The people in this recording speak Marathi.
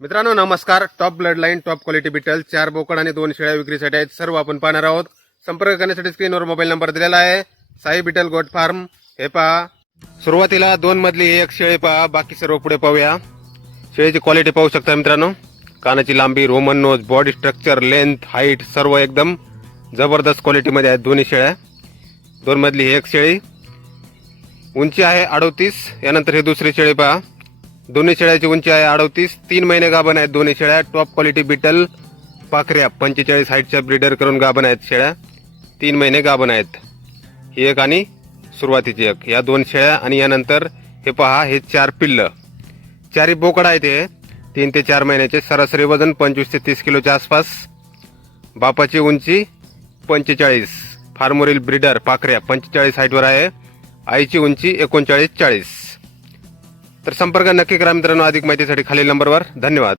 मित्रांनो नमस्कार. Top blood line top quality Beetal चार बोकड आणि दोन शेळ्या विक्रीसाठी आहेत. सर्व आपण पाहणार आहोत. संपर्क करण्यासाठी स्क्रीनवर मोबाईल नंबर दिलेला आहे. Sai Beetal goat farm. हे पहा. सुरुवातीला दोन मधली एक शेळी पहा. बाकी सर्व पुढे पाहूया. शेळीची क्वालिटी पाहू शकता मित्रांनो. कानाची लांबी Roman nose body structure length height सर्व एकदम जबरदस्त क्वालिटीमध्ये आहेत दोन्ही शेळ्या. दोन मधली एक शेळी. उंची आहे अडोतीस. यानंतर हे दुसरी शेळी पहा. दोन्ही शेळ्याची उंची आहे अडतीस. तीन महिने गाभण आहेत दोन्ही शेळ्या. टॉप क्वालिटी बिटल पाखऱ्या पंचेचाळीस हाईटच्या ब्रिडर करून गाभण आहेत शेळ्या. तीन महिने गाभण आहेत. ही एक आणि सुरुवातीची एक. या दोन शेळ्या आणि यानंतर हे पहा हे चार पिल्ल. चारही बोकड आहेत हे. तीन ते चार महिन्याचे सरासरी वजन पंचवीस ते तीस किलोच्या आसपास. बापाची उंची पंचेचाळीस. फार्मोरील ब्रिडर पाखऱ्या पंचेचाळीस हाईटवर आहे. आईची उंची एकोणचाळीस चाळीस. तर संपर्क नक्की करा मित्रांनो अधिक माहितीसाठी खालील नंबरवर. धन्यवाद.